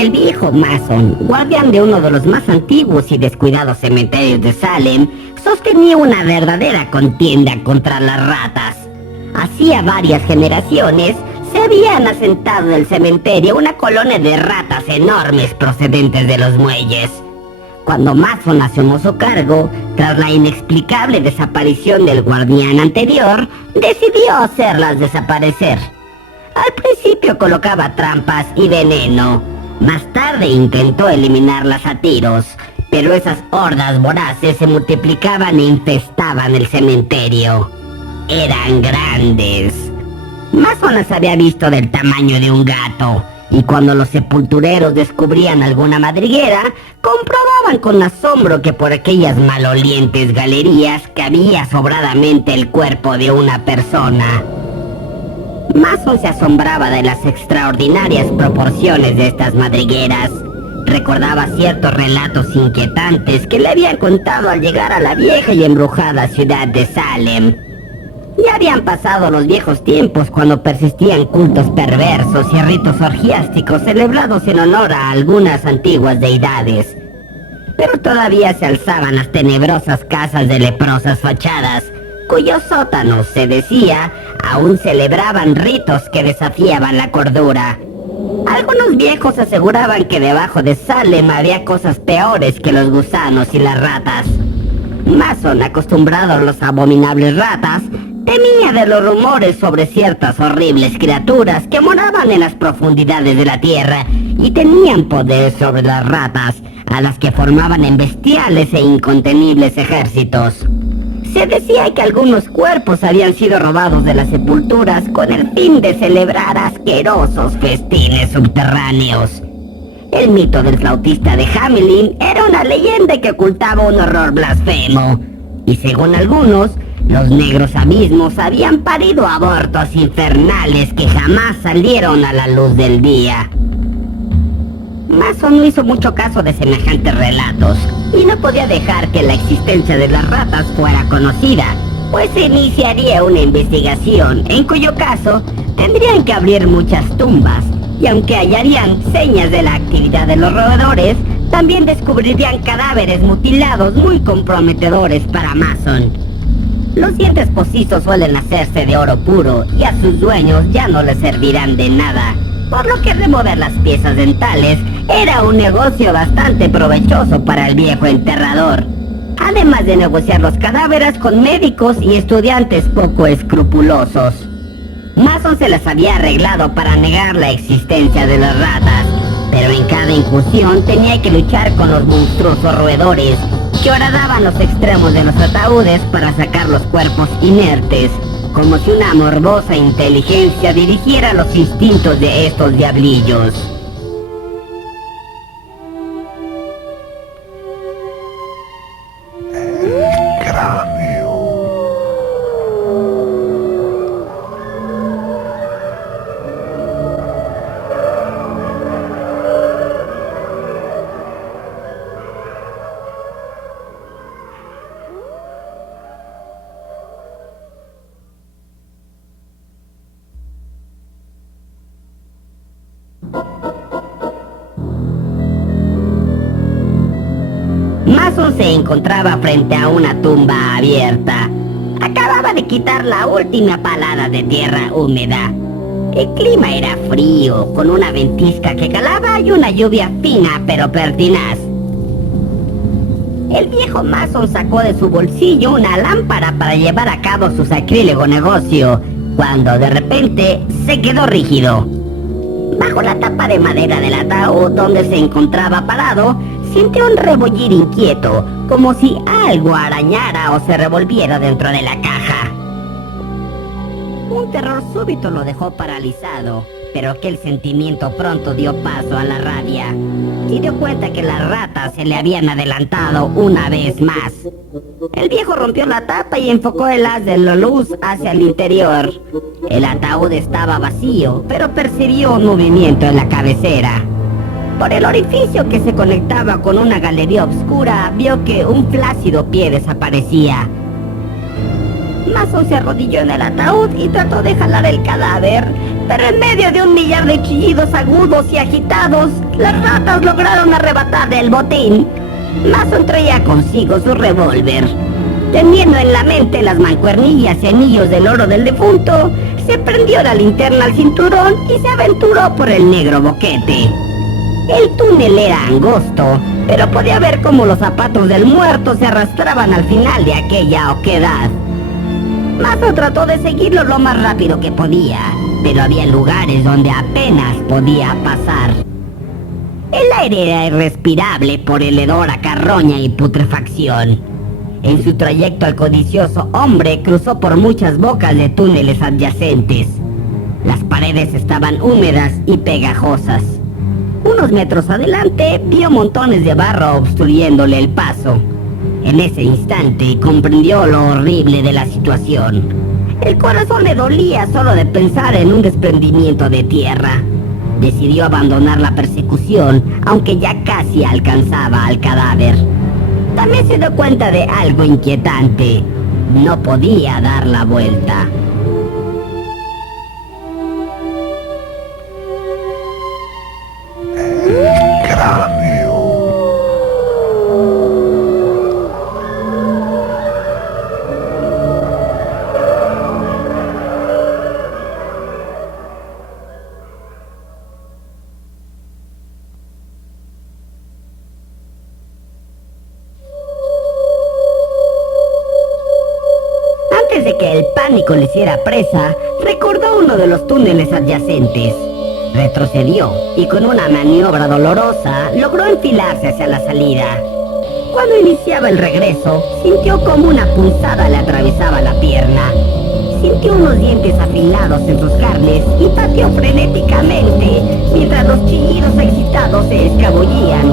El viejo Mason, guardián de uno de los más antiguos y descuidados cementerios de Salem, sostenía una verdadera contienda contra las ratas. Hacía varias generaciones se habían asentado en el cementerio una colonia de ratas enormes procedentes de los muelles. Cuando Mason asumió su cargo, tras la inexplicable desaparición del guardián anterior, decidió hacerlas desaparecer. Al principio colocaba trampas y veneno. Más tarde intentó eliminarlas a tiros, pero esas hordas voraces se multiplicaban e infestaban el cementerio. Eran grandes. Mason las había visto del tamaño de un gato, y cuando los sepultureros descubrían alguna madriguera, comprobaban con asombro que por aquellas malolientes galerías cabía sobradamente el cuerpo de una persona. Mason se asombraba de las extraordinarias proporciones de estas madrigueras. Recordaba ciertos relatos inquietantes que le habían contado al llegar a la vieja y embrujada ciudad de Salem. Ya habían pasado los viejos tiempos cuando persistían cultos perversos y ritos orgiásticos celebrados en honor a algunas antiguas deidades. Pero todavía se alzaban las tenebrosas casas de leprosas fachadas, cuyos sótanos, se decía, aún celebraban ritos que desafiaban la cordura. Algunos viejos aseguraban que debajo de Salem había cosas peores que los gusanos y las ratas. Mason, acostumbrado a los abominables ratas, temía de los rumores sobre ciertas horribles criaturas que moraban en las profundidades de la tierra y tenían poder sobre las ratas, a las que formaban en bestiales e incontenibles ejércitos. Se decía que algunos cuerpos habían sido robados de las sepulturas con el fin de celebrar asquerosos festines subterráneos. El mito del flautista de Hamelin era una leyenda que ocultaba un horror blasfemo, y según algunos, los negros abismos habían parido abortos infernales que jamás salieron a la luz del día. Mason no hizo mucho caso de semejantes relatos, y no podía dejar que la existencia de las ratas fuera conocida, pues se iniciaría una investigación, en cuyo caso tendrían que abrir muchas tumbas, y aunque hallarían señas de la actividad de los roedores, también descubrirían cadáveres mutilados muy comprometedores para Mason. Los dientes postizos suelen hacerse de oro puro, y a sus dueños ya no les servirán de nada, por lo que remover las piezas dentales era un negocio bastante provechoso para el viejo enterrador, además de negociar los cadáveres con médicos y estudiantes poco escrupulosos. Mason se las había arreglado para negar la existencia de las ratas, pero en cada incursión tenía que luchar con los monstruosos roedores que horadaban los extremos de los ataúdes para sacar los cuerpos inertes, como si una morbosa inteligencia dirigiera los instintos de estos diablillos. El cráneo. Mason se encontraba frente a una tumba abierta. Acababa de quitar la última palada de tierra húmeda. El clima era frío, con una ventisca que calaba y una lluvia fina pero pertinaz. El viejo Mason sacó de su bolsillo una lámpara para llevar a cabo su sacrílego negocio, cuando de repente se quedó rígido. Bajo la tapa de madera del ataúd donde se encontraba parado, sintió un rebollir inquieto, como si algo arañara o se revolviera dentro de la caja. Un terror súbito lo dejó paralizado, pero aquel sentimiento pronto dio paso a la rabia. Se dio cuenta que las ratas se le habían adelantado una vez más. El viejo rompió la tapa y enfocó el haz de la luz hacia el interior. El ataúd estaba vacío, pero percibió un movimiento en la cabecera. Por el orificio que se conectaba con una galería oscura, vio que un flácido pie desaparecía. Mason se arrodilló en el ataúd y trató de jalar el cadáver, pero en medio de un millar de chillidos agudos y agitados, las ratas lograron arrebatarle el botín. Mason traía consigo su revólver. Teniendo en la mente las mancuernillas y anillos del oro del difunto, se prendió la linterna al cinturón y se aventuró por el negro boquete. El túnel era angosto, pero podía ver cómo los zapatos del muerto se arrastraban al final de aquella oquedad. Mason trató de seguirlo lo más rápido que podía, pero había lugares donde apenas podía pasar. El aire era irrespirable por el hedor a carroña y putrefacción. En su trayecto el codicioso hombre cruzó por muchas bocas de túneles adyacentes. Las paredes estaban húmedas y pegajosas. Unos metros adelante vio montones de barro obstruyéndole el paso. En ese instante comprendió lo horrible de la situación. El corazón le dolía solo de pensar en un desprendimiento de tierra. Decidió abandonar la persecución, aunque ya casi alcanzaba al cadáver. También se dio cuenta de algo inquietante. No podía dar la vuelta. Cráneo. Antes de que el pánico le hiciera presa, recordó uno de los túneles adyacentes. Retrocedió y con una maniobra dolorosa logró enfilarse hacia la salida. Cuando iniciaba el regreso, sintió como una punzada le atravesaba la pierna. Sintió unos dientes afilados en sus carnes y pateó frenéticamente mientras los chillidos excitados se escabullían.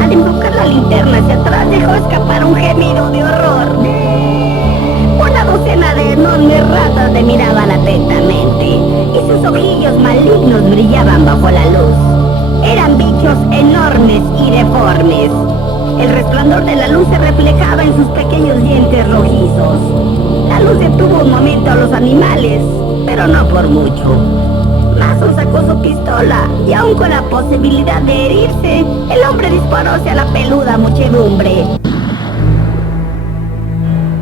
Al empujar la linterna hacia atrás dejó escapar un gemido de horror. Una docena de enormes ratas le miraban atentamente y sus ojillos malignos brillaban bajo la luz. Eran bichos enormes y deformes. El resplandor de la luz se reflejaba en sus pequeños dientes rojizos. La luz detuvo un momento a los animales, pero no por mucho. Mason sacó su pistola y aun con la posibilidad de herirse, el hombre disparó hacia la peluda muchedumbre.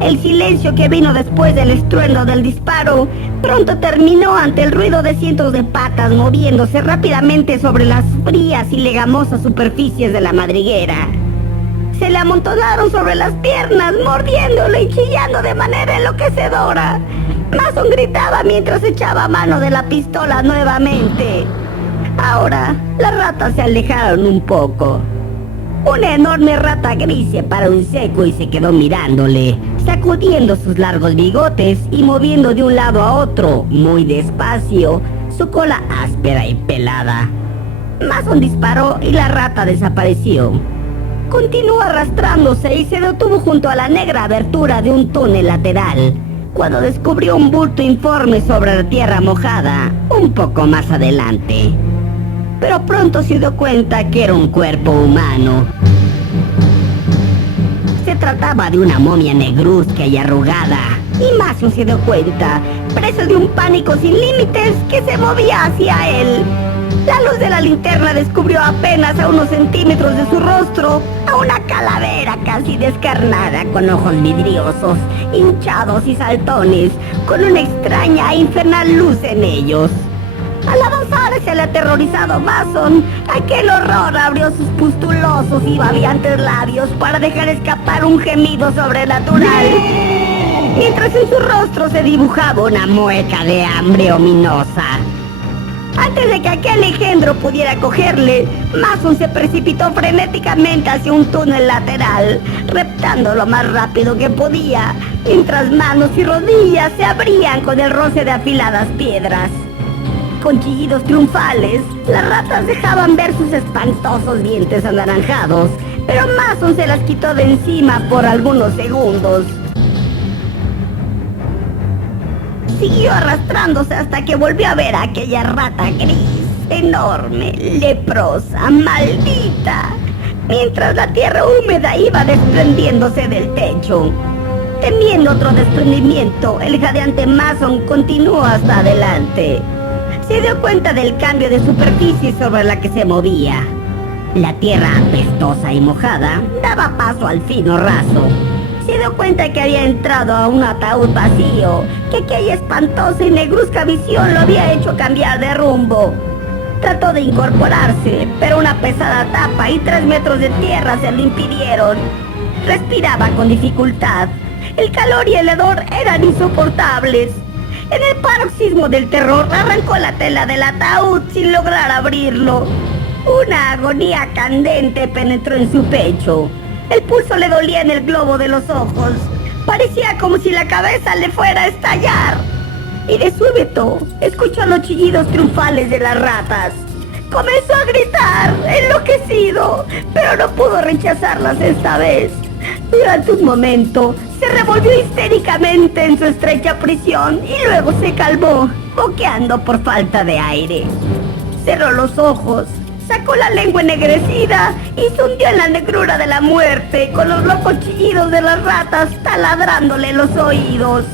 El silencio que vino después del estruendo del disparo pronto terminó ante el ruido de cientos de patas moviéndose rápidamente sobre las frías y legamosas superficies de la madriguera. Se le amontonaron sobre las piernas, mordiéndolo y chillando de manera enloquecedora. Mason gritaba mientras echaba mano de la pistola nuevamente. Ahora, las ratas se alejaron un poco. Una enorme rata gris se paró en seco y se quedó mirándole, sacudiendo sus largos bigotes y moviendo de un lado a otro, muy despacio, su cola áspera y pelada. Mason disparó y la rata desapareció. Continuó arrastrándose y se detuvo junto a la negra abertura de un túnel lateral, cuando descubrió un bulto informe sobre la tierra mojada, un poco más adelante. Pero pronto se dio cuenta que era un cuerpo humano. Se trataba de una momia negruzca y arrugada, y Mason se dio cuenta, preso de un pánico sin límites, que se movía hacia él. La luz de la linterna descubrió apenas a unos centímetros de su rostro a una calavera casi descarnada, con ojos vidriosos, hinchados y saltones, con una extraña e infernal luz en ellos. Al avanzar hacia el aterrorizado Mason, aquel horror abrió sus pustulosos y babeantes labios para dejar escapar un gemido sobrenatural, mientras en su rostro se dibujaba una mueca de hambre ominosa. Antes de que aquel engendro pudiera cogerle, Mason se precipitó frenéticamente hacia un túnel lateral, reptando lo más rápido que podía, mientras manos y rodillas se abrían con el roce de afiladas piedras. Con chillidos triunfales, las ratas dejaban ver sus espantosos dientes anaranjados, pero Mason se las quitó de encima por algunos segundos. Siguió arrastrándose hasta que volvió a ver a aquella rata gris, enorme, leprosa, maldita, mientras la tierra húmeda iba desprendiéndose del techo. Temiendo otro desprendimiento, el jadeante Mason continuó hasta adelante. Se dio cuenta del cambio de superficie sobre la que se movía. La tierra apestosa y mojada daba paso al fino raso. Se dio cuenta que había entrado a un ataúd vacío, que aquella espantosa y negruzca visión lo había hecho cambiar de rumbo. Trató de incorporarse, pero una pesada tapa y 3 metros de tierra se lo impidieron. Respiraba con dificultad. El calor y el hedor eran insoportables. En el paroxismo del terror arrancó la tela del ataúd sin lograr abrirlo. Una agonía candente penetró en su pecho. El pulso le dolía en el globo de los ojos. Parecía como si la cabeza le fuera a estallar. Y de súbito escuchó los chillidos triunfales de las ratas. Comenzó a gritar, enloquecido, pero no pudo rechazarlas esta vez. Durante un momento se revolvió histéricamente en su estrecha prisión y luego se calmó, boqueando por falta de aire. Cerró los ojos, sacó la lengua ennegrecida y se hundió en la negrura de la muerte, con los locos chillidos de las ratas taladrándole los oídos.